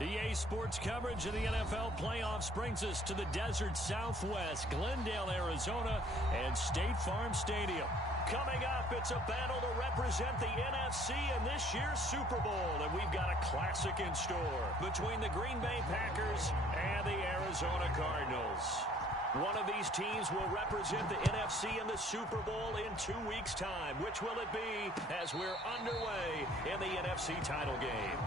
EA Sports coverage of the NFL playoffs brings us to the desert Southwest, Glendale, Arizona, and State Farm Stadium. Coming up, it's a battle to represent the NFC in this year's Super Bowl, and we've got a classic in store between the Green Bay Packers and the Arizona Cardinals. One of these teams will represent the NFC in the Super Bowl in 2 weeks' time. Which will it be as we're underway in the NFC title game?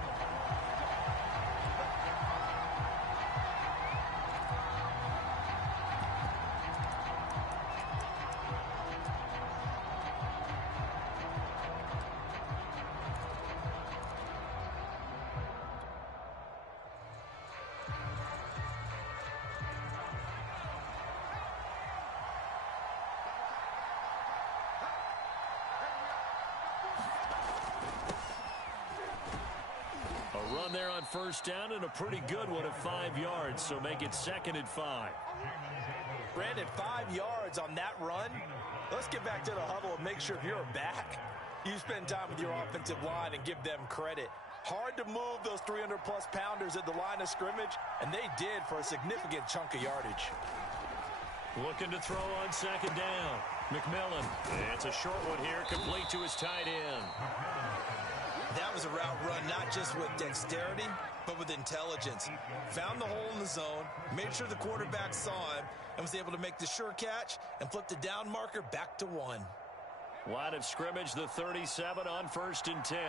Run there on first down and a pretty good one at 5 yards, so make it 2nd and 5. Brandon, 5 yards on that run. Let's get back to the huddle and make sure if you're a back, you spend time with your offensive line and give them credit. Hard to move those 300-plus pounders at the line of scrimmage, and they did for a significant chunk of yardage. Looking to throw on 2nd down. McMillan. It's a short one here, complete to his tight end. That was a route run not just with dexterity, but with intelligence. Found the hole in the zone, made sure the quarterback saw him, and was able to make the sure catch and flip the down marker back to 1. Line of scrimmage, the 37 on 1st and 10.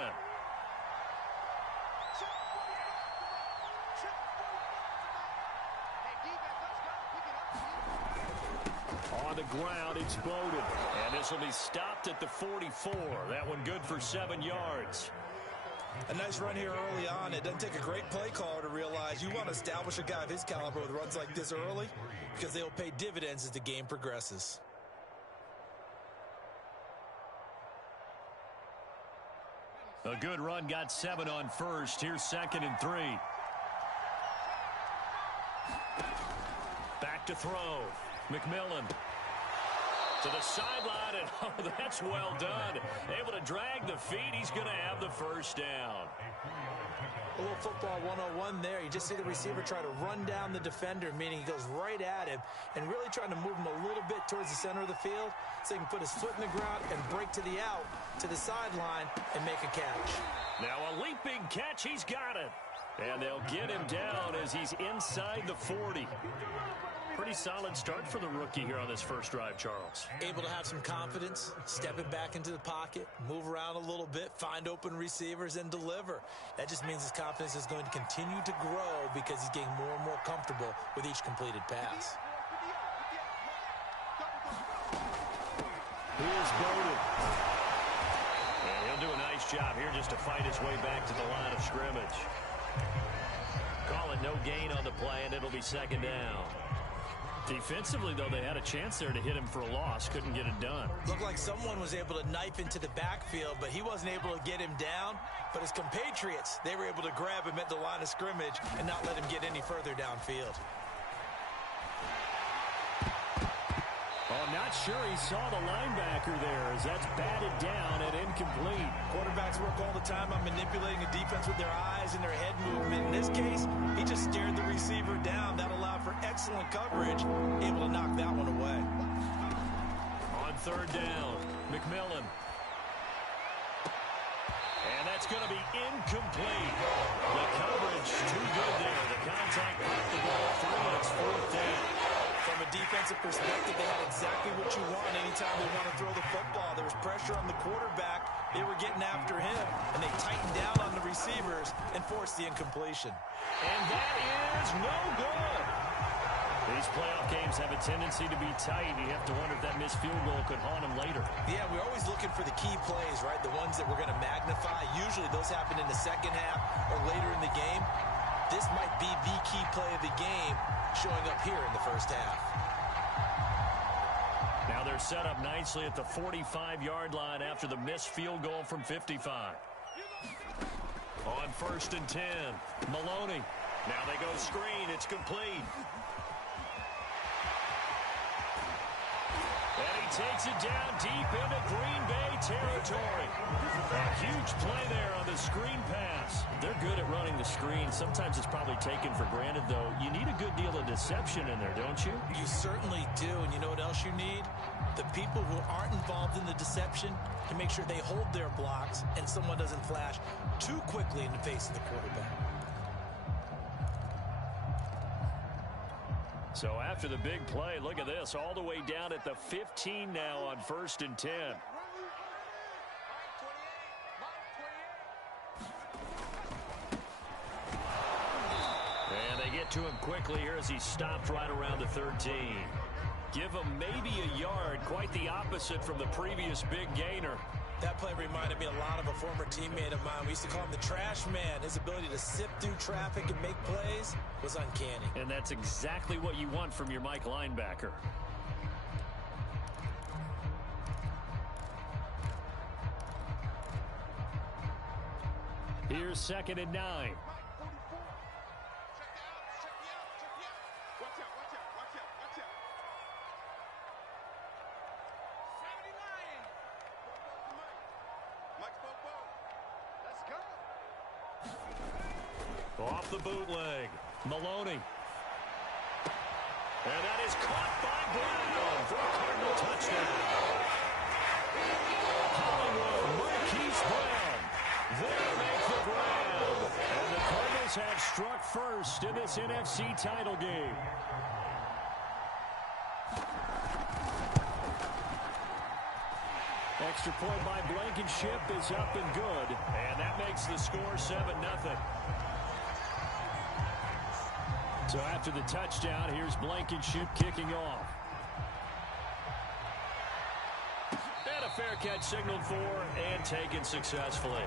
On the ground, it's Bowden. And this will be stopped at the 44. That one good for 7 yards. A nice run here early on. It doesn't take a great play caller to realize you want to establish a guy of his caliber with runs like this early because they'll pay dividends as the game progresses. A good run, got 7 on 1st. Here's 2nd and 3. Back to throw. McMillan. To the sideline, and oh, that's well done. Able to drag the feet. He's going to have the first down. A little football 101 there. You just see the receiver try to run down the defender, meaning he goes right at him and really trying to move him a little bit towards the center of the field so he can put his foot in the ground and break to the out, to the sideline, and make a catch. Now a leaping catch. He's got it. And they'll get him down as he's inside the 40. Pretty solid start for the rookie here on this first drive, Charles. Able to have some confidence, stepping back into the pocket, move around a little bit, find open receivers, and deliver. That just means his confidence is going to continue to grow because he's getting more and more comfortable with each completed pass. Here's Bowden. And he'll do a nice job here just to fight his way back to the line of scrimmage. Call it no gain on the play, and it'll be 2nd down. Defensively, though, they had a chance there to hit him for a loss. Couldn't get it done. Looked like someone was able to knife into the backfield, but he wasn't able to get him down. But his compatriots, they were able to grab him at the line of scrimmage and not let him get any further downfield. Oh, I'm not sure he saw the linebacker there as that's batted down and incomplete. Quarterbacks work all the time on manipulating a defense with their eyes and their head movement. In this case, he just stared the receiver down. That allowed for excellent coverage, able to knock that one away. On 3rd down, McMillan. And that's going to be incomplete. The coverage too good there. The contact knocked the ball through, and it's 4th down. From a defensive perspective, they had exactly what you want anytime they want to throw the football. There was pressure on the quarterback. They were getting after him, and they tightened down on the receivers and forced the incompletion. And that is no good. These playoff games have a tendency to be tight. You have to wonder if that missed field goal could haunt them later. Yeah, we're always looking for the key plays, right? The ones that we're going to magnify. Usually those happen in the second half or later in the game. This might be the key play of the game showing up here in the first half. Now they're set up nicely at the 45-yard line after the missed field goal from 55. On 1st and 10, Maloney. Now they go screen. It's complete. And he takes it down deep into Green Bay territory. A huge play there on the screen pass. They're good at running the screen. Sometimes it's probably taken for granted, though. You need a good deal of deception in there, don't you? You certainly do. And you know what else you need? The people who aren't involved in the deception to make sure they hold their blocks and someone doesn't flash too quickly in the face of the quarterback. So after the big play, look at this, all the way down at the 15 now on 1st and 10. And they get to him quickly here as he stopped right around the 13. Give him maybe a yard, quite the opposite from the previous big gainer. That play reminded me a lot of a former teammate of mine. We used to call him the trash man. His ability to sift through traffic and make plays was uncanny. And that's exactly what you want from your Mike linebacker. Here's 2nd and 9. Off the bootleg, Maloney. And that is caught by Brown for a Cardinal touchdown. Hollywood, Marquise Brown. They make the grab. And the Cardinals have struck first in this NFC title game. Extra point by Blankenship is up and good. And that makes the score 7-0. So after the touchdown, here's Blankenship kicking off. And a fair catch signaled for and taken successfully.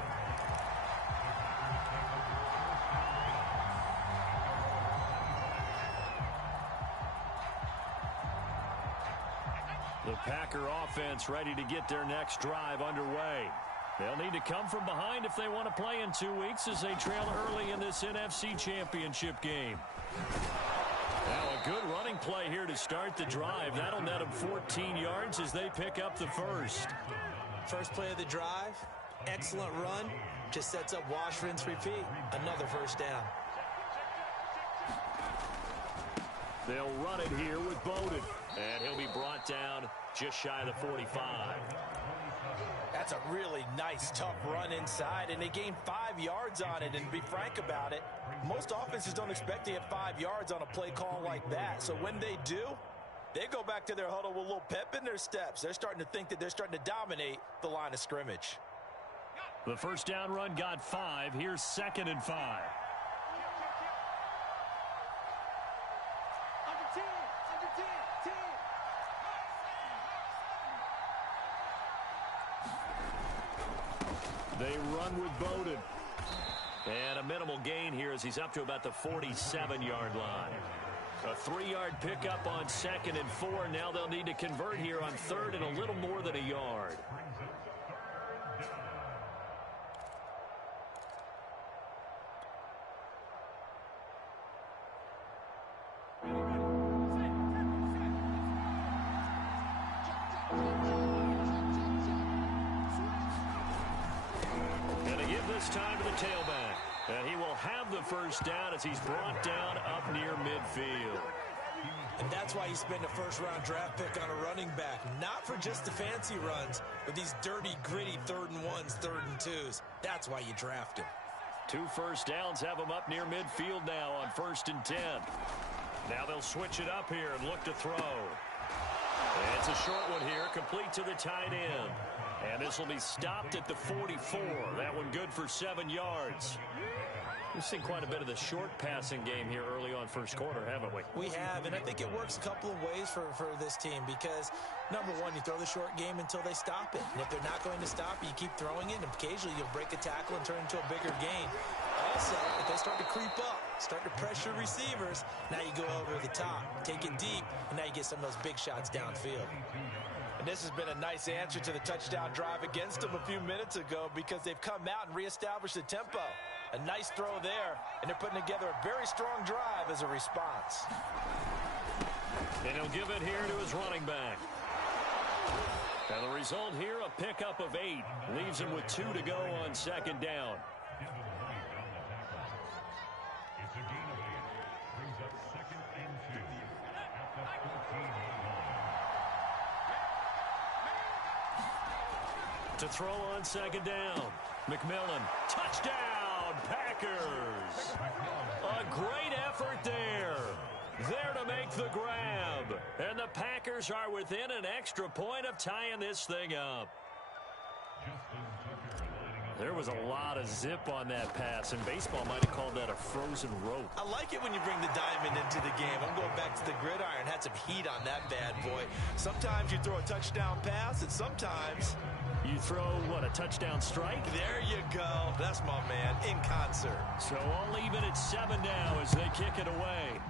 The Packer offense ready to get their next drive underway. They'll need to come from behind if they want to play in 2 weeks as they trail early in this NFC Championship game. Now a good running play here to start the drive. That'll net them 14 yards as they pick up the first. First play of the drive, excellent run, just sets up wash, rinse, repeat. Another first down. They'll run it here with Bowden. And he'll be brought down just shy of the 45. That's a really nice, tough run inside, and they gained 5 yards on it. And to be frank about it, most offenses don't expect to get 5 yards on a play call like that. So when they do, they go back to their huddle with a little pep in their steps. They're starting to think that they're starting to dominate the line of scrimmage. The first down run got 5. Here's 2nd and 5. They run with Bowden. And a minimal gain here as he's up to about the 47-yard line. A 3-yard pickup on 2nd and 4. Now they'll need to convert here on 3rd and a little more than a yard. Time to the tailback, and he will have the first down as he's brought down up near midfield. And that's why you spend a first-round draft pick on a running back, not for just the fancy runs, but these dirty, gritty 3rd and 1s, 3rd and 2s. That's why you draft him. 2 first downs have him up near midfield now on 1st and 10. Now they'll switch it up here and look to throw. And it's a short one here, complete to the tight end. And this will be stopped at the 44. That one good for 7 yards. We've seen quite a bit of the short passing game here early on first quarter, haven't we? We have, and I think it works a couple of ways for this team because, number one, you throw the short game until they stop it. And if they're not going to stop it, you keep throwing it, and occasionally you'll break a tackle and turn into a bigger gain. Also, if they start to creep up, start to pressure receivers, now you go over the top, take it deep, and now you get some of those big shots downfield. And this has been a nice answer to the touchdown drive against them a few minutes ago because they've come out and reestablished the tempo. A nice throw there, and they're putting together a very strong drive as a response. And he'll give it here to his running back. And the result here, a pickup of 8. Leaves him with 2 to go on second down. To throw on second down. McMillan, touchdown, Packers. A great effort there. There to make the grab. And the Packers are within an extra point of tying this thing up. There was a lot of zip on that pass, and baseball might have called that a frozen rope. I like it when you bring the diamond into the game. I'm going back to the gridiron. Had some heat on that bad boy. Sometimes you throw a touchdown pass, and sometimes you throw, what, a touchdown strike? There you go. That's my man, in concert. So all even at 7 now as they kick it away.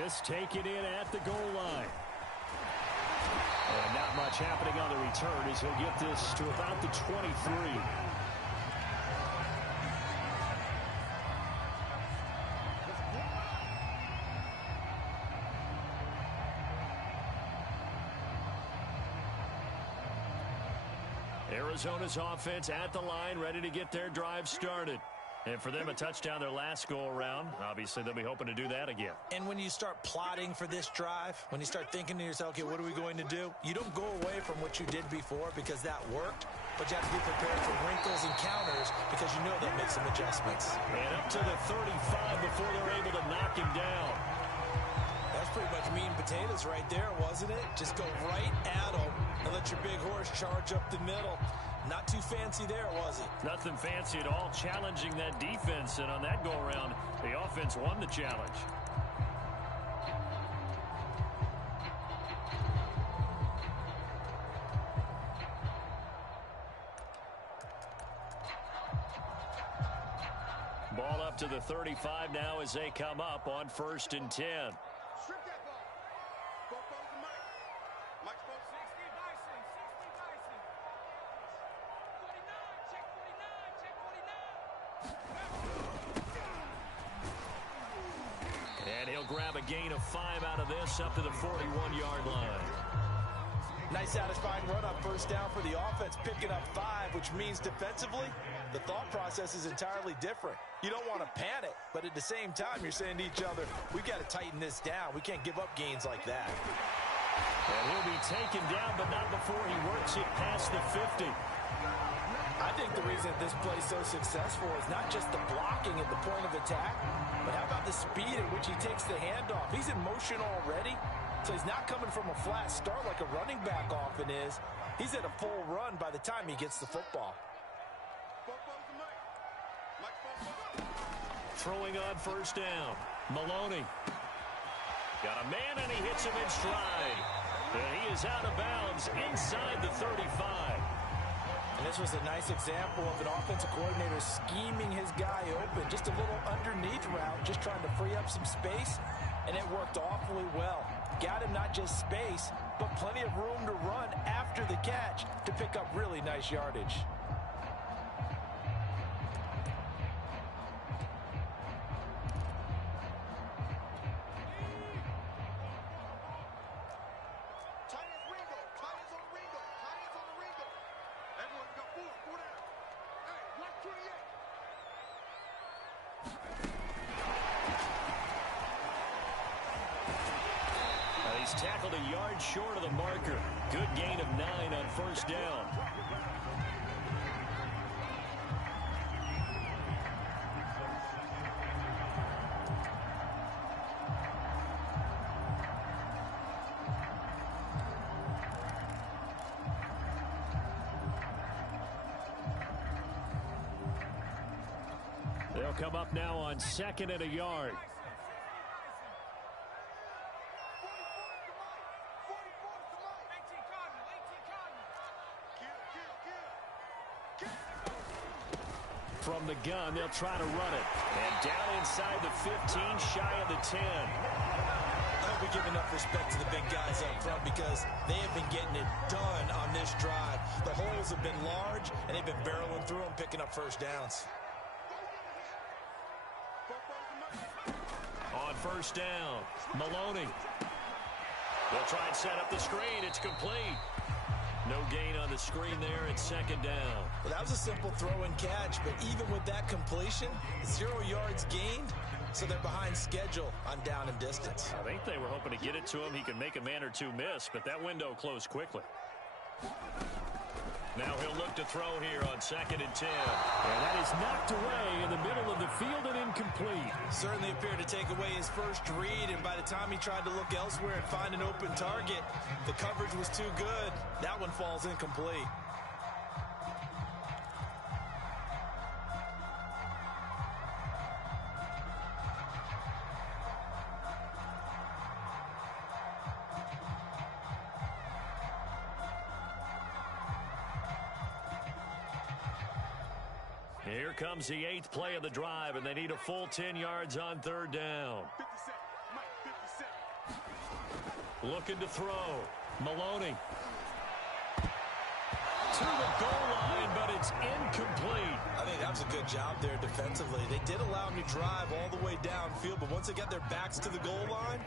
This taken in at the goal line. And not much happening on the return as he'll get this to about the 23. Arizona's offense at the line, ready to get their drive started. And for them, a touchdown their last go-around. Obviously, they'll be hoping to do that again. And when you start plotting for this drive, when you start thinking to yourself, okay, what are we going to do? You don't go away from what you did before because that worked, but you have to be prepared for wrinkles and counters because you know they'll make some adjustments. And up to the 35 before they're able to knock him down. That's pretty much meat and potatoes right there, wasn't it? Just go right at them and let your big horse charge up the middle. Not too fancy there, was it? Nothing fancy at all, challenging that defense. And on that go-around, the offense won the challenge. Ball up to the 35 now as they come up on 1st and 10. Grab a gain of 5 out of this up to the 41-yard line. Nice satisfying run on 1st down for the offense, picking up 5, which means defensively, the thought process is entirely different. You don't want to panic, but at the same time, you're saying to each other, we've got to tighten this down. We can't give up gains like that. And he'll be taken down, but not before he works it past the 50. I think the reason this play is so successful is not just the blocking at the point of attack, but how about the speed at which he takes the handoff? He's in motion already, so he's not coming from a flat start like a running back often is. He's at a full run by the time he gets the football. Throwing on 1st down. Maloney. Got a man, and he hits him in stride. And he is out of bounds inside the 35. And this was a nice example of an offensive coordinator scheming his guy open. Just a little underneath route, just trying to free up some space, and it worked awfully well. Got him not just space, but plenty of room to run after the catch to pick up really nice yardage. He's tackled a yard short of the marker. Good gain of 9 on 1st down. They'll come up now on 2nd and a yard. From the gun, they'll try to run it. And down inside the 15, shy of the 10. I hope we give enough respect to the big guys up front because they have been getting it done on this drive. The holes have been large, and they've been barreling through them, picking up 1st downs. On 1st down, Maloney. They'll try and set up the screen. It's complete. No gain on the screen there. It's second down. Well, that was a simple throw and catch, but even with that completion, 0 yards gained, so they're behind schedule on down and distance. I think they were hoping to get it to him. He could make a man or two miss, but that window closed quickly. Now he'll look to throw here on 2nd and 10. And that is knocked away in the middle of the field and incomplete. Certainly appeared to take away his first read, and by the time he tried to look elsewhere and find an open target, the coverage was too good. That one falls incomplete. Here comes the 8th play of the drive, and they need a full 10 yards on 3rd down. Looking to throw. Maloney. To the goal line, but it's incomplete. I think that was a good job there defensively. They did allow him to drive all the way downfield, but once they got their backs to the goal line,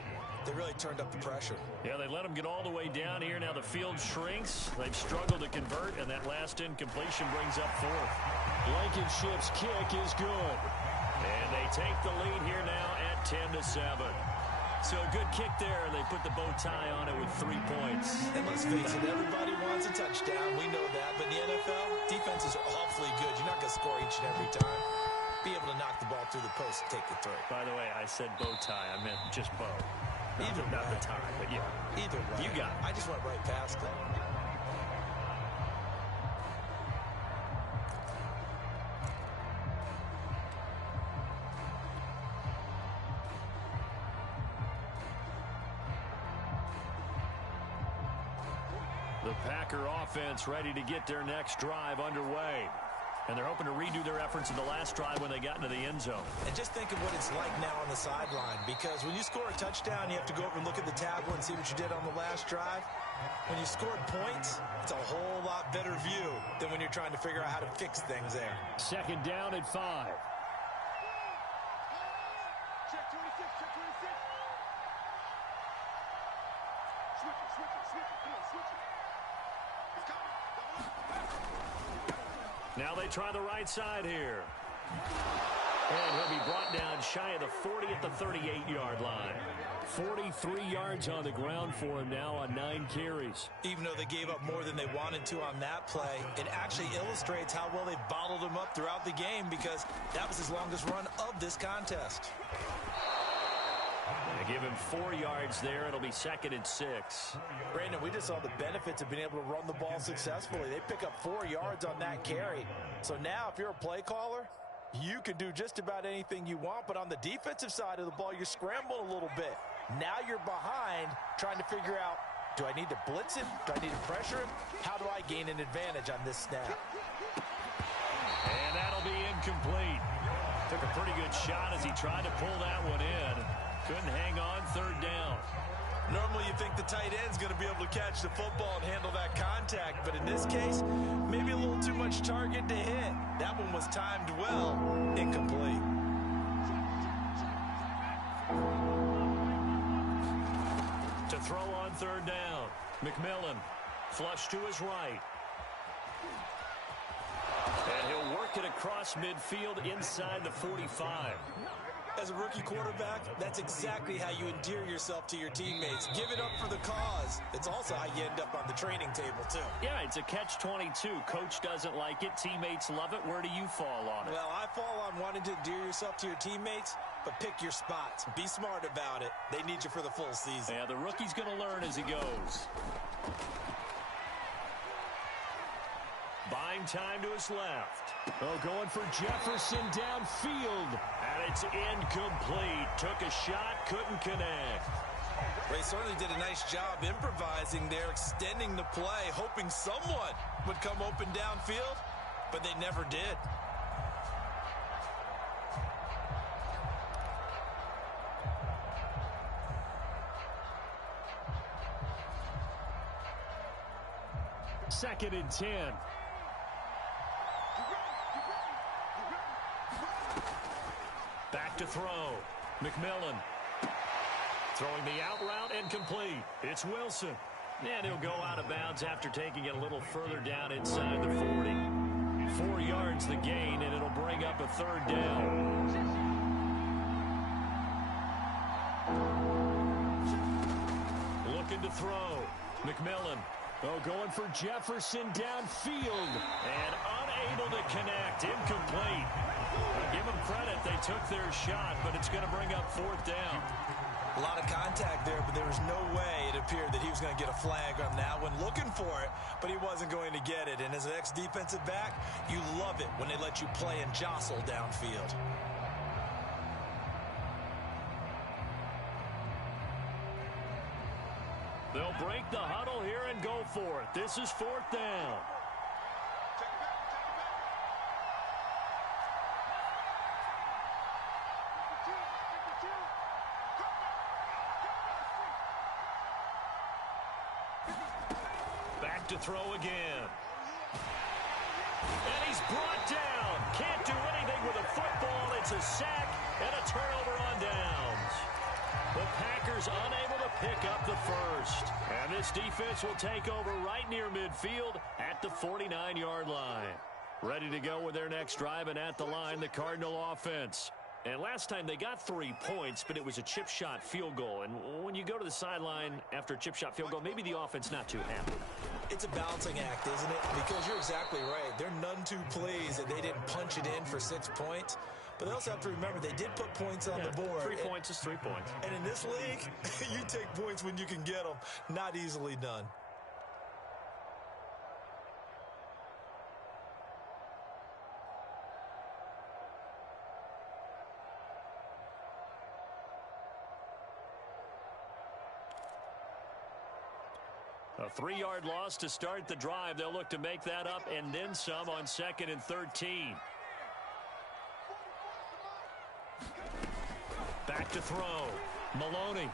they really turned up the pressure. Yeah, they let him get all the way down here. Now the field shrinks. They've struggled to convert, and that last incompletion brings up 4th. Blankenship's kick is good. And they take the lead here now at 10-7. So a good kick there. They put the bow tie on it with 3 points. And let's face it, everybody wants a touchdown. We know that. But in the NFL, defenses are awfully good. You're not going to score each and every time. Be able to knock the ball through the post and take the throw. By the way, I said bow tie. I meant just bow. Either not way. the tie, but yeah. Either way. You got it. I just went right past it. The Packer offense ready to get their next drive underway. And they're hoping to redo their efforts in the last drive when they got into the end zone. And just think of what it's like now on the sideline, because when you score a touchdown, you have to go over and look at the tablet and see what you did on the last drive. When you scored points, it's a whole lot better view than when you're trying to figure out how to fix things there. 2nd down at 5. Check 26, check 26. Switch it, switch it, switch it. Come on, switch it. It's coming. Now they try the right side here. And he'll be brought down shy of the 40 at the 38-yard line. 43 yards on the ground for him now on 9 carries. Even though they gave up more than they wanted to on that play, it actually illustrates how well they bottled him up throughout the game, because that was his longest run of this contest. They give him 4 yards there. It'll be 2nd and 6. Brandon, we just saw the benefits of being able to run the ball successfully. They pick up 4 yards on that carry. So now if you're a play caller, you can do just about anything you want, but on the defensive side of the ball, you're scrambling a little bit. Now you're behind, trying to figure out, do I need to blitz him? Do I need to pressure him? How do I gain an advantage on this snap? And that'll be incomplete. Took a pretty good shot as he tried to pull that one in. Couldn't hang on 3rd down. Normally you think the tight end's going to be able to catch the football and handle that contact, but in this case, maybe a little too much target to hit. That one was timed well. Incomplete. To throw on 3rd down. McMillan flush to his right. And he'll work it across midfield inside the 45. As a rookie quarterback, that's exactly how you endear yourself to your teammates. Give it up for the cause. It's also how you end up on the training table, too. Yeah, it's a catch-22. Coach doesn't like it. Teammates love it. Where do you fall on it? Well, I fall on wanting to endear yourself to your teammates, but pick your spots. Be smart about it. They need you for the full season. Yeah, the rookie's going to learn as he goes. Buying time to his left. Oh, going for Jefferson downfield. And it's incomplete. Took a shot, couldn't connect. They certainly did a nice job improvising there, extending the play, hoping someone would come open downfield, but they never did. Second and 10. Back to throw. McMillan. Throwing the out route and complete. It's Wilson. And he'll go out of bounds after taking it a little further down inside the 40. 4 yards the gain, and it'll bring up a third down. Looking to throw. McMillan. Oh, going for Jefferson downfield. And unable to connect. Incomplete. I'll give them credit. They took their shot, but it's going to bring up fourth down. A lot of contact there, but there was no way it appeared that he was going to get a flag on that one. Looking for it, but he wasn't going to get it. And as an ex-defensive back, you love it when they let you play and jostle downfield. They'll break the huddle here and go for it. This is fourth down. Back to throw again. And he's brought down. Can't do anything with a football. It's a sack and a turnover on downs. The Packers unable to pick up the first. And this defense will take over right near midfield at the 49-yard line. Ready to go with their next drive, and at the line, the Cardinal offense. And last time they got 3 points, but it was a chip shot field goal. And when you go to the sideline after a chip shot field goal, maybe the offense not too happy. It's a balancing act, isn't it? Because you're exactly right. They're none too pleased that they didn't punch it in for 6 points. But they also have to remember they did put points on the board. 3 points is 3 points. And in this league, you take points when you can get them. Not easily done. A 3-yard loss to start the drive. They'll look to make that up and then some on 2nd and 13. Back to throw. Maloney.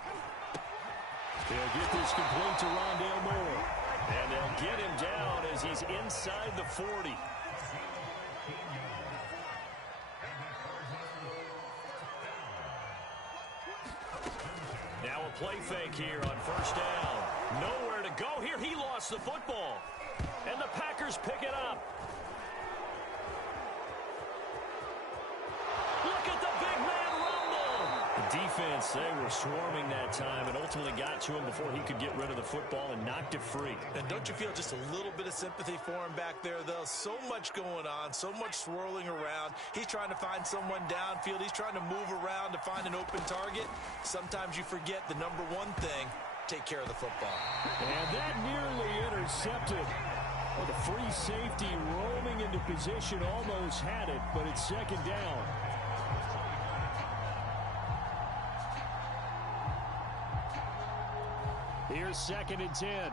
They'll get this complete to Rondale Moore. And they'll get him down as he's inside the 40. Now a play fake here on first down. Nowhere to go here. He lost the football. And the Packers pick it up. Look at the big man rumble. The defense, they were swarming that time and ultimately got to him before he could get rid of the football and knocked it free. And don't you feel just a little bit of sympathy for him back there, though? So much going on, so much swirling around. He's trying to find someone downfield. He's trying to move around to find an open target. Sometimes you forget the number one thing: take care of the football. And that nearly intercepted. Well, the free safety roaming into position almost had it, but it's second down. Here's 2nd and 10.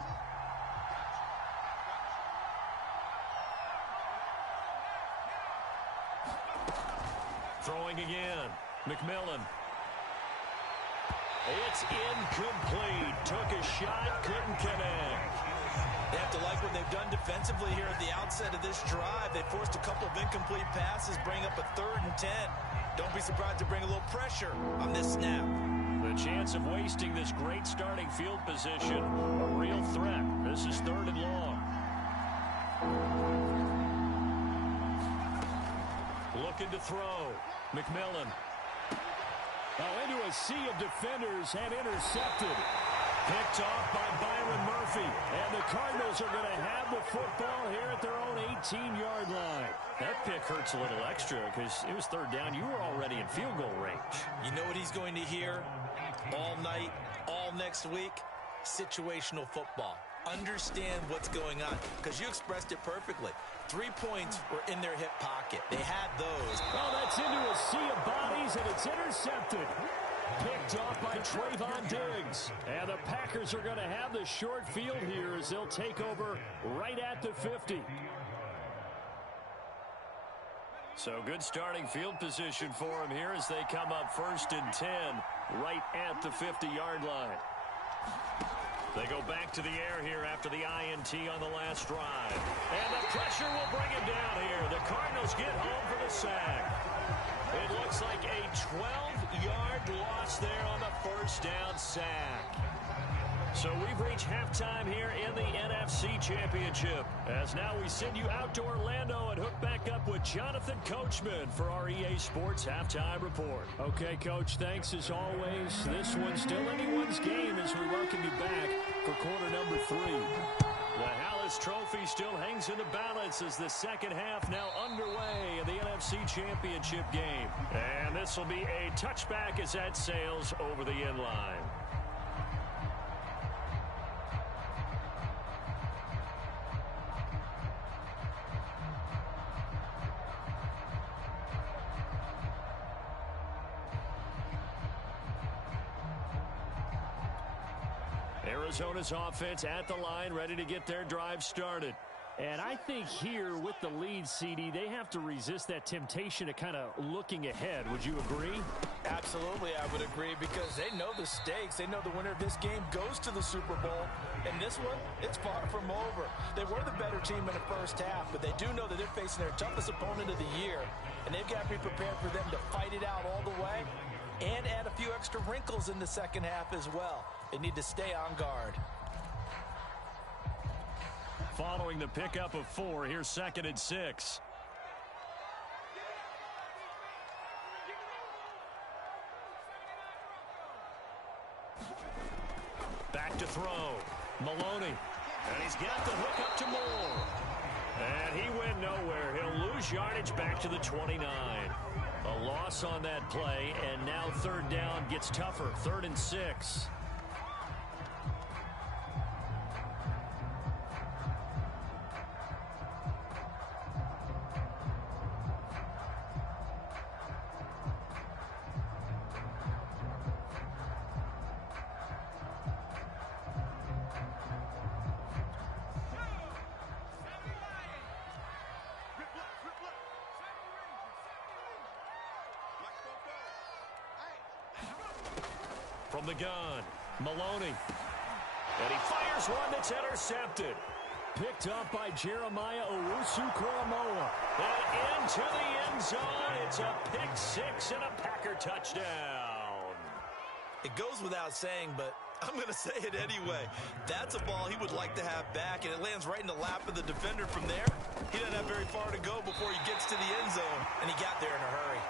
Throwing again. McMillan. It's incomplete. Took a shot, couldn't connect. They have to like what they've done defensively here at the outset of this drive. They forced a couple of incomplete passes, bring up a 3rd and 10. Don't be surprised to bring a little pressure on this snap. The chance of wasting this great starting field position, a real threat. This is 3rd and long. Looking to throw. McMillan. Oh, into a sea of defenders and intercepted. Picked off by Byron Murphy. And the Cardinals are going to have the football here at their own 18-yard line. That pick hurts a little extra because it was 3rd down. You were already in field goal range. You know what he's going to hear all night, all next week? Situational football. Understand what's going on, because you expressed it perfectly. 3 points were in their hip pocket. They had those. Oh, that's into a sea of bodies, and it's intercepted. Picked off by Trayvon Diggs. And the Packers are going to have the short field here as they'll take over right at the 50. So good starting field position for them here as they come up 1st and 10 right at the 50-yard line. They go back to the air here after the INT on the last drive. And the pressure will bring him down here. The Cardinals get home for the sack. It looks like a 12-yard loss there on the first down sack. So we've reached halftime here in the NFC Championship. As now we send you out to Orlando and hook back up with Jonathan Coachman for our EA Sports Halftime Report. Okay, Coach, thanks as always. This one's still anyone's game as we welcome you back for quarter number 3. The Hallis Trophy still hangs in the balance as the second half now underway in the NFC Championship game. And this will be a touchback as that sails over the end line. Arizona's offense at the line, ready to get their drive started. And I think here with the lead, CD, they have to resist that temptation of kind of looking ahead. Would you agree? Absolutely, I would agree, because they know the stakes. They know the winner of this game goes to the Super Bowl. And this one, it's far from over. They were the better team in the first half, but they do know that they're facing their toughest opponent of the year. And they've got to be prepared for them to fight it out all the way and add a few extra wrinkles in the second half as well. They need to stay on guard. Following the pickup of 4, here's 2nd and 6. Back to throw. Maloney. And he's got the hook up to Moore. And he went nowhere. He'll lose yardage back to the 29. A loss on that play, and now 3rd down gets tougher. 3rd and 6. From the gun, Maloney. And he fires one that's intercepted. Picked up by Jeremiah Owusu-Koramoah. And into the end zone. It's a pick 6 and a Packer touchdown. It goes without saying, but I'm going to say it anyway. That's a ball he would like to have back, and it lands right in the lap of the defender from there. He doesn't have very far to go before he gets to the end zone, and he got there in a hurry.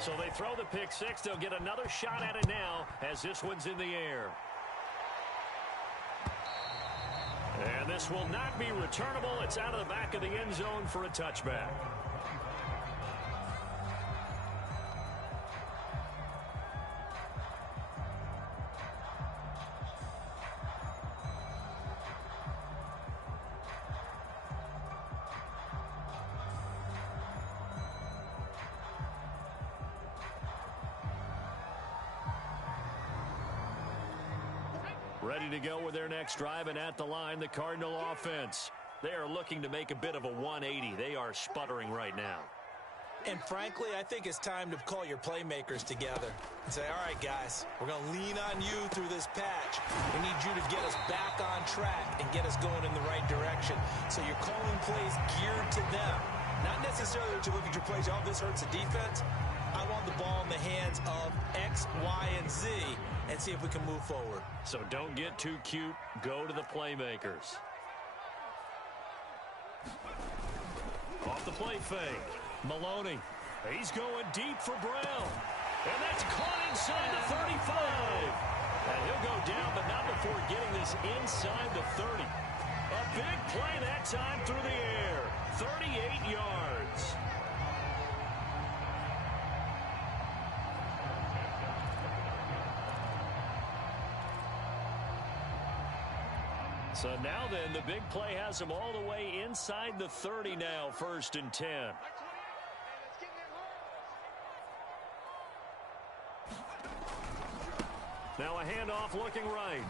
So they throw the pick 6. They'll get another shot at it now as this one's in the air. And this will not be returnable. It's out of the back of the end zone for a touchback. Ready to go with their next drive, and at the line, the Cardinal offense. They are looking to make a bit of a 180. They are sputtering right now. And frankly, I think it's time to call your playmakers together and say, all right, guys, we're going to lean on you through this patch. We need you to get us back on track and get us going in the right direction. So you're calling plays geared to them. Not necessarily that you look at your plays, oh, this hurts the defense. I want the ball in the hands of X, Y, and Z and see if we can move forward. So don't get too cute. Go to the playmakers. Off the play fake. Maloney. He's going deep for Brown. And that's caught inside the 35. And he'll go down, but not before getting this inside the 30. A big play that time through the air. 38 yards. So now then, the big play has him all the way inside the 30 now, 1st and 10. Now a handoff looking right.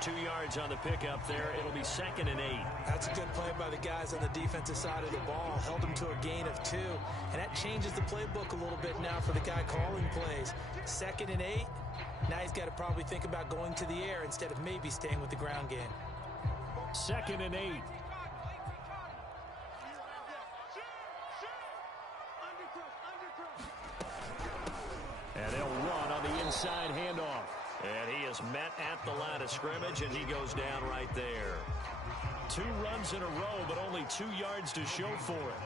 2 yards on the pickup there. It'll be 2nd and 8. That's a good play by the guys on the defensive side of the ball. Held them to a gain of 2. And that changes the playbook a little bit now for the guy calling plays. 2nd and 8. Now he's got to probably think about going to the air instead of maybe staying with the ground game. 2nd and 8. And they'll run on the inside handoff. And he is met at the line of scrimmage, and he goes down right there. 2 runs in a row, but only 2 yards to show for it.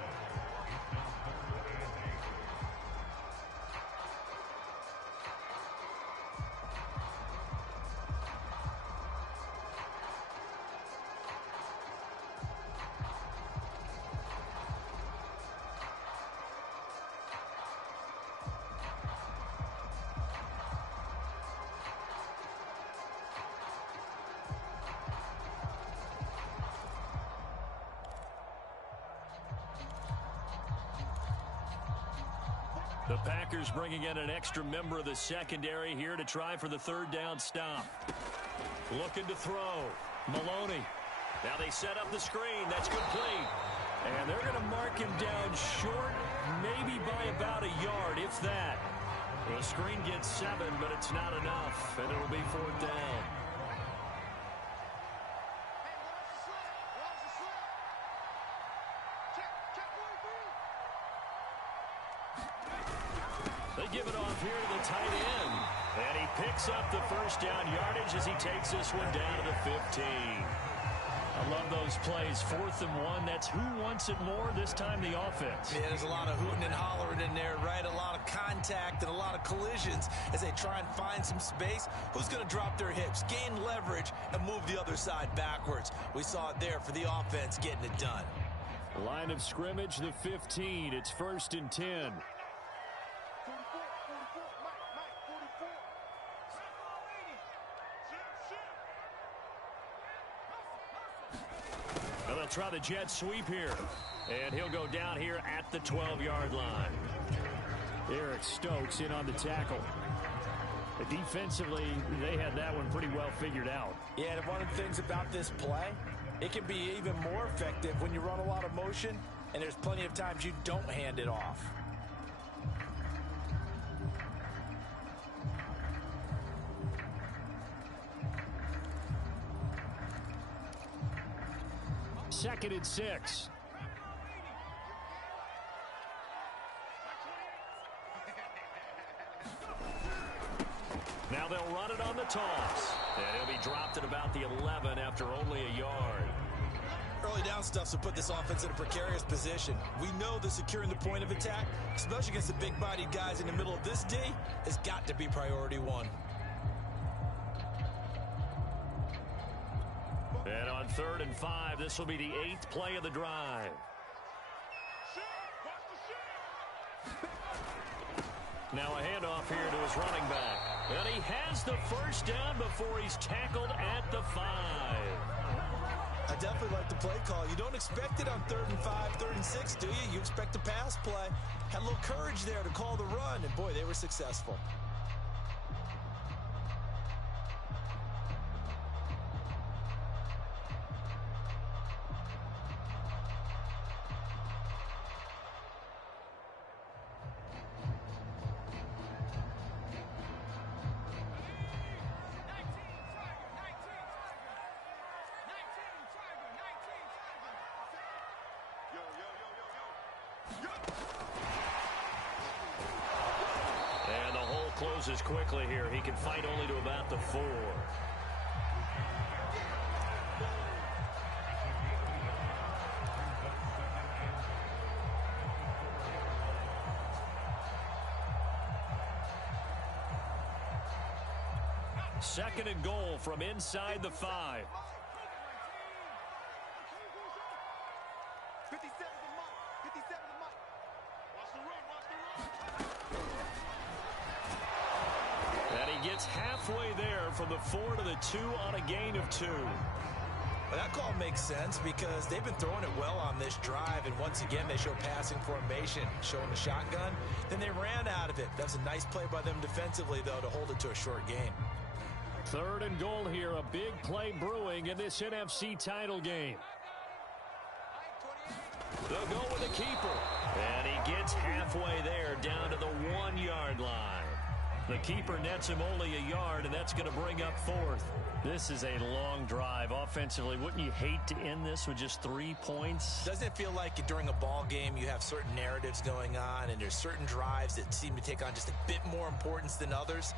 The Packers bringing in an extra member of the secondary here to try for the 3rd down stop. Looking to throw. Maloney. Now they set up the screen. That's complete. And they're going to mark him down short, maybe by about a yard, if that. The screen gets 7, but it's not enough, and it'll be 4th down. They give it off here to the tight end. And he picks up the 1st down yardage as he takes this one down to the 15. I love those plays. 4th and 1. That's who wants it more, this time the offense. Yeah, there's a lot of hooting and hollering in there, right? A lot of contact and a lot of collisions as they try and find some space. Who's going to drop their hips, gain leverage, and move the other side backwards? We saw it there for the offense getting it done. Line of scrimmage, the 15. It's 1st and 10. Well, they'll try the jet sweep here. And he'll go down here at the 12-yard line. Eric Stokes in on the tackle. But defensively, they had that one pretty well figured out. Yeah, and one of the things about this play, it can be even more effective when you run a lot of motion, and there's plenty of times you don't hand it off. Second and 6. Now they'll run it on the toss. And he'll be dropped at about the 11 after only a yard. Early down stuff will put this offense in a precarious position. We know that securing the point of attack, especially against the big-bodied guys in the middle of this D, has got to be priority 1. And on 3rd and 5, this will be the 8th play of the drive. Now a handoff here to his running back. And he has the 1st down before he's tackled at the 5. I definitely like the play call. You don't expect it on 3rd and 5, 3rd and 6, do you? You expect a pass play. Had a little courage there to call the run, and boy, they were successful. And the hole closes quickly here. He can fight only to about the 4. Second and goal from inside the 5. 57 the mark. 57 the mark. Watch the run. Watch the run. And he gets halfway there from the 4 to the 2 on a gain of 2. Well, that call makes sense because they've been throwing it well on this drive, and once again they show passing formation, showing the shotgun. Then they ran out of it. That's a nice play by them defensively, though, to hold it to a short gain. 3rd and goal here. A big play brewing in this NFC title game. They'll go with the keeper. And he gets halfway there down to the 1-yard line. The keeper nets him only a yard, and that's going to bring up fourth. This is a long drive offensively. Wouldn't you hate to end this with just 3 points? Doesn't it feel like during a ball game you have certain narratives going on and there's certain drives that seem to take on just a bit more importance than others?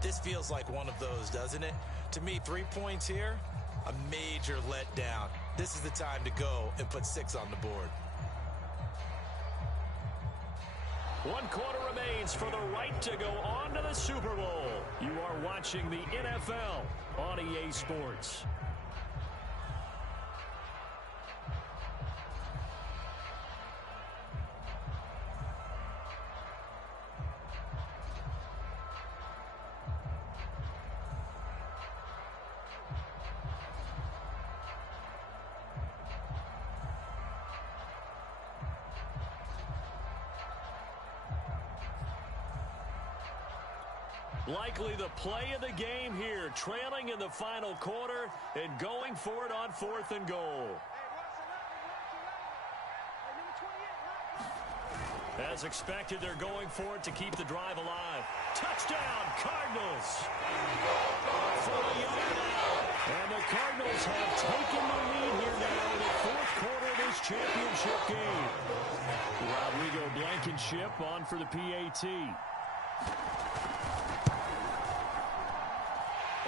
This feels like one of those, doesn't it? To me, 3 points here, a major letdown. This is the time to go and put 6 on the board. 1 quarter remains for the right to go on to the Super Bowl. You are watching the NFL on EA Sports. Likely the play of the game here, trailing in the final quarter and going for it on 4th and goal. As expected, they're going for it to keep the drive alive. Touchdown, Cardinals! For a yard out. And the Cardinals have taken the lead here now in the 4th quarter of this championship game. Rodrigo Blankenship on for the PAT.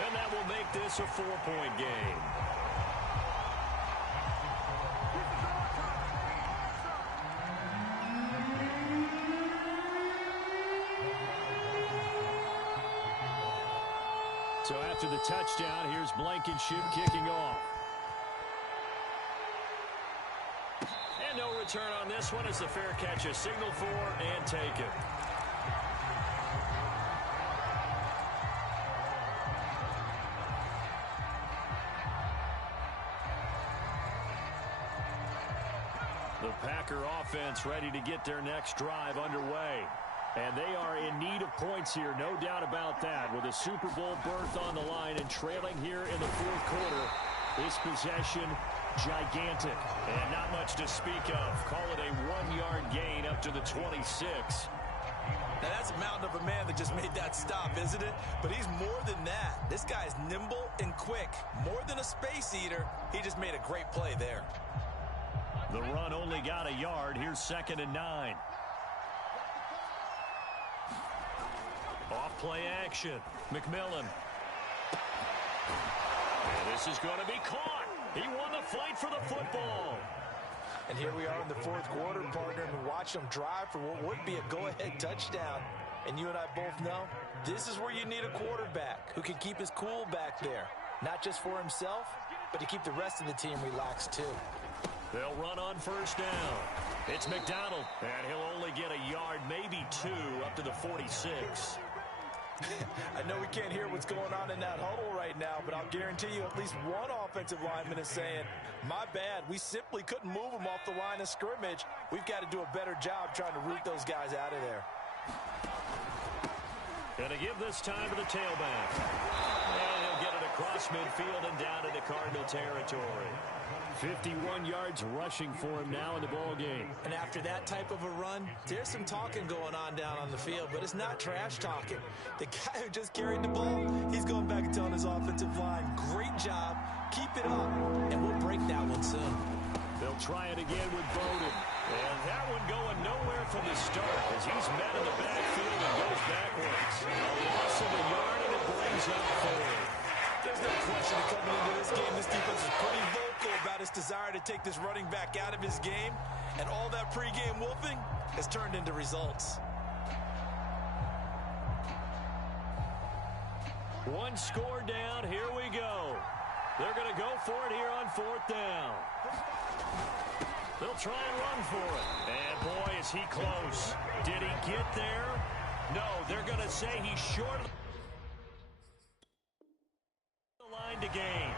And that will make this a 4-point game. So after the touchdown, here's Blankenship kicking off. And no return on this one as the fair catch is signaled for and taken. The Packer offense ready to get their next drive underway. And they are in need of points here, no doubt about that. With a Super Bowl berth on the line and trailing here in the 4th quarter, this possession gigantic. And not much to speak of. Call it a 1-yard gain up to the 26. Now that's a mountain of a man that just made that stop, isn't it? But he's more than that. This guy's nimble and quick. More than a space eater, he just made a great play there. The run only got a yard. Here's 2nd and 9. Off play action. McMillan. And this is going to be caught. He won the fight for the football. And here we are in the 4th quarter, partner, and we watch them drive for what would be a go-ahead touchdown. And you and I both know this is where you need a quarterback who can keep his cool back there. Not just for himself, but to keep the rest of the team relaxed too. They'll run on 1st down. It's McDonald, and he'll only get a yard, maybe 2, up to the 46. I know we can't hear what's going on in that huddle right now, but I'll guarantee you at least one offensive lineman is saying, my bad, we simply couldn't move them off the line of scrimmage. We've got to do a better job trying to root those guys out of there. Gonna give this time to the tailback. And he'll get it across midfield and down into Cardinal territory. 51 yards rushing for him now in the ball game. And after that type of a run, there's some talking going on down on the field, but it's not trash talking. The guy who just carried the ball, he's going back and telling his offensive line, great job, keep it up, and we'll break that one soon. They'll try it again with Bowden. And that one going nowhere from the start as he's met in the backfield and goes backwards. A loss of a yard, and it brings up 4. There's no question that coming into this game, this defense is pretty vocal about its desire to take this running back out of his game. And all that pregame wolfing has turned into results. One score down. Here we go. They're going to go for it here on 4th down. They'll try and run for it. And boy, is he close. Did he get there? No, they're going to say he's short of the line to gain.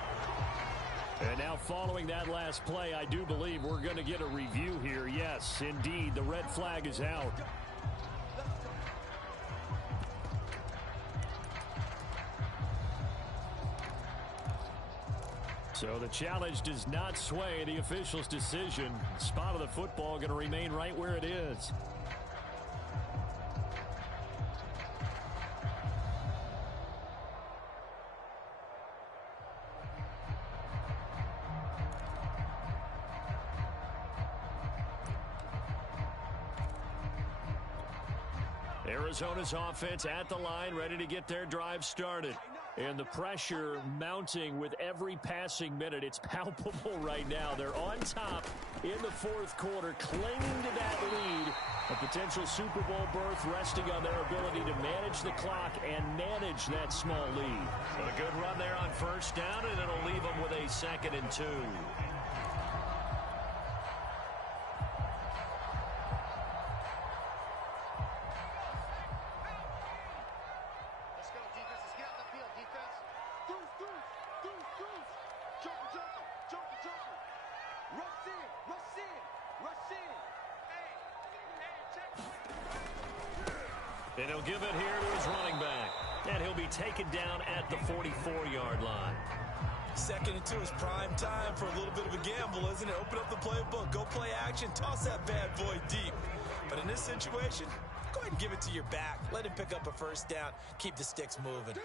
And now following that last play, I do believe we're going to get a review here. Yes, indeed, the red flag is out. So the challenge does not sway the official's decision. Spot of the football going to remain right where it is. Arizona's offense at the line, ready to get their drive started. And the pressure mounting with every passing minute. It's palpable right now. They're on top in the fourth quarter, clinging to that lead. A potential Super Bowl berth resting on their ability to manage the clock and manage that small lead. So a good run there on first down, and it'll leave them with a 2nd and 2. And he'll give it here to his running back. And he'll be taken down at the 44-yard line. 2nd and 2 is prime time for a little bit of a gamble, isn't it? Open up the playbook, go play action, toss that bad boy deep. But in this situation, go ahead and give it to your back. Let him pick up a first down, keep the sticks moving.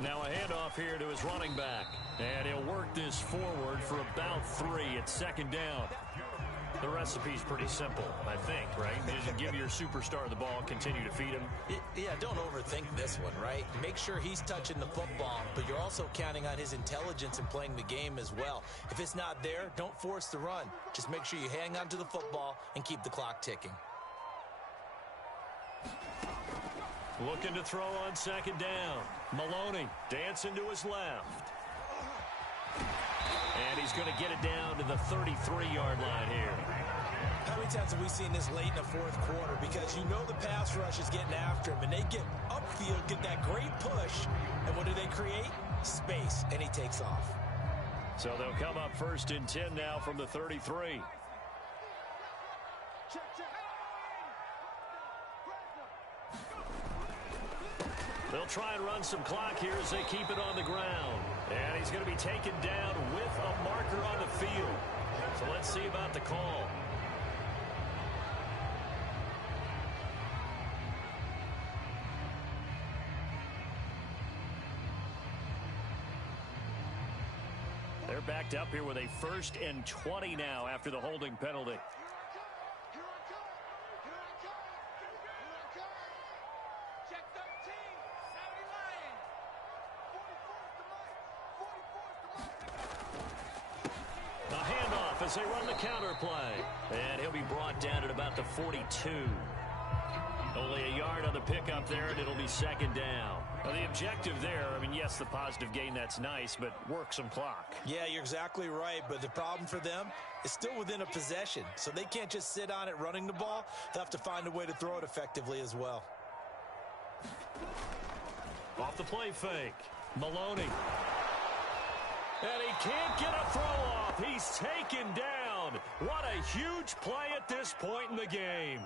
Now a handoff here to his running back. And he'll work this forward for about 3. It's 2nd down. The recipe's pretty simple, I think, right? Just give your superstar the ball, continue to feed him. Yeah, don't overthink this one, right? Make sure he's touching the football, but you're also counting on his intelligence in playing the game as well. If it's not there, don't force the run. Just make sure you hang on to the football and keep the clock ticking. Looking to throw on 2nd down. Maloney dancing to his left. And he's going to get it down to the 33-yard line here. How many times have we seen this late in the fourth quarter? Because you know the pass rush is getting after him, and they get upfield, get that great push, and what do they create? Space, and he takes off. So they'll come up 1st and 10 now from the 33. They'll try and run some clock here as they keep it on the ground. And he's going to be taken down with a marker on the field. So let's see about the call. They're backed up here with a 1st and 20 now after the holding penalty. As they run the counter play. And he'll be brought down at about the 42. Only a yard on the pickup there, and it'll be 2nd down. Now, the objective there, I mean, yes, the positive gain, that's nice, but work some clock. Yeah, you're exactly right, but the problem for them is still within a possession, so they can't just sit on it running the ball. They'll have to find a way to throw it effectively as well. Off the play fake. Maloney. And he can't get a throw off. He's taken down. What a huge play at this point in the game.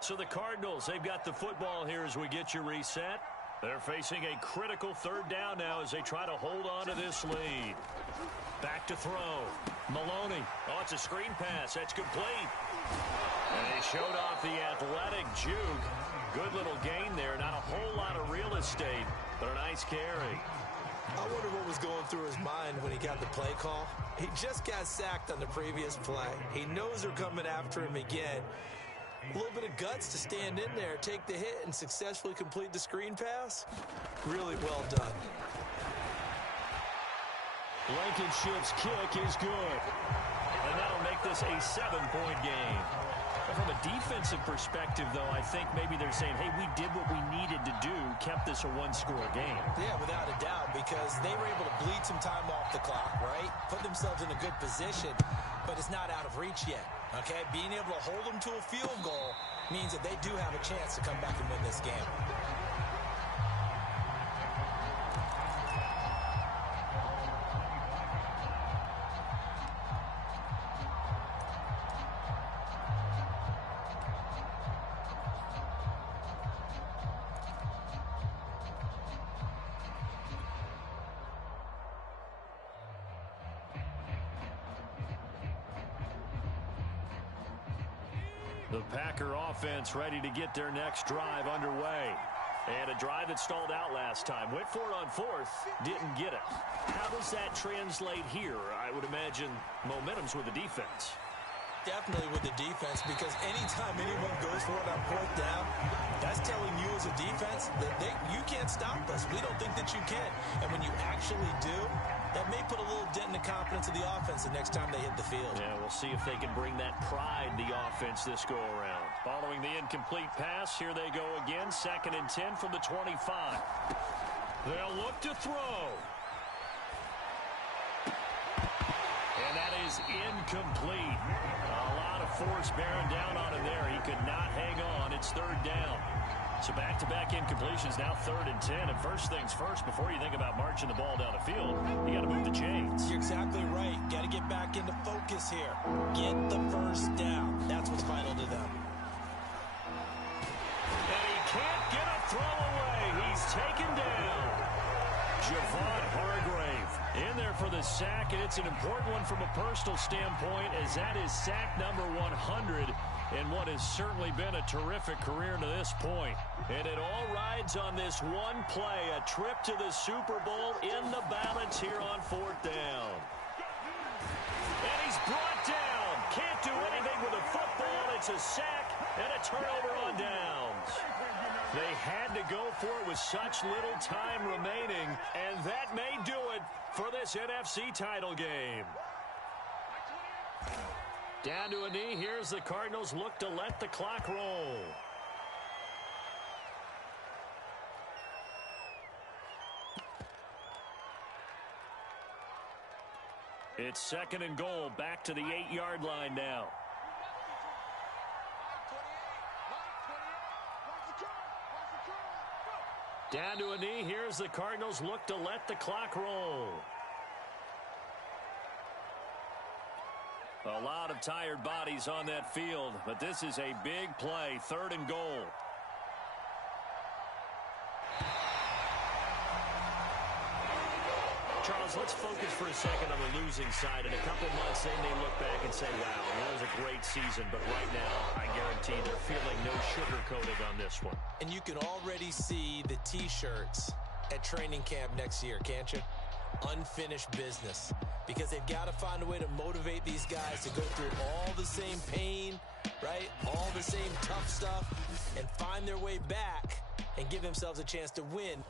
So the Cardinals, they've got the football here as we get you reset. They're facing a critical 3rd down now as they try to hold on to this lead. Back to throw. Maloney. Oh, it's a screen pass. That's complete. And he showed off the athletic juke. Good little gain there. Not a whole lot of real estate, but a nice carry. I wonder what was going through his mind when he got the play call. He just got sacked on the previous play. He knows they're coming after him again. A little bit of guts to stand in there, take the hit, and successfully complete the screen pass. Really well done. Blankenship's kick is good. And that'll make this a 7-point game. But from a defensive perspective, though, I think maybe they're saying, hey, we did what we needed to do, kept this a 1-score game. Yeah, without a doubt, because they were able to bleed some time off the clock, right? Put themselves in a good position, but it's not out of reach yet. Okay, being able to hold them to a field goal means that they do have a chance to come back and win this game. The Packer offense ready to get their next drive underway. And a drive that stalled out last time. Went for it on fourth, didn't get it. How does that translate here? I would imagine momentum's with the defense. Definitely with the defense, because anytime anyone goes for it on fourth down, that's telling you as a defense that you can't stop us. We don't think that you can. And when you actually do, that may put a little dent in the confidence of the offense the next time they hit the field. Yeah, we'll see if they can bring that pride, the offense, this go-around. Following the incomplete pass, here they go again. 2nd and 10 from the 25. They'll look to throw. And that is incomplete. A lot of force bearing down on him there. He could not hang on. It's 3rd down. So back-to-back incompletions, now 3rd and 10. And first things first, before you think about marching the ball down the field, you got to move the chains. You're exactly right. Got to get back into focus here. Get the first down. That's what's vital to them. And he can't get a throw away. He's taken down. Javon Hargrave in there for the sack, and it's an important one from a personal standpoint, as that is sack number 100 in what has certainly been a terrific career to this point. And it all rides on this one play, a trip to the Super Bowl in the balance here on 4th down. And he's brought down. Can't do anything with a football. It's a sack and a turnover on downs. They had to go for it with such little time remaining, and that may do it for this NFC title game. Down to a knee. Here's the Cardinals look to let the clock roll. It's 2nd and goal. Back to the 8-yard line now. Down to a knee. Here's the Cardinals look to let the clock roll. A lot of tired bodies on that field, but this is a big play. 3rd and goal. Charles, let's focus for a second on the losing side. In a couple months, they may look back and say, wow, that was a great season. But right now, I guarantee they're feeling no sugarcoating on this one. And you can already see the T-shirts at training camp next year, can't you? Unfinished business. Because they've got to find a way to motivate these guys to go through all the same pain, right? All the same tough stuff, and find their way back and give themselves a chance to win.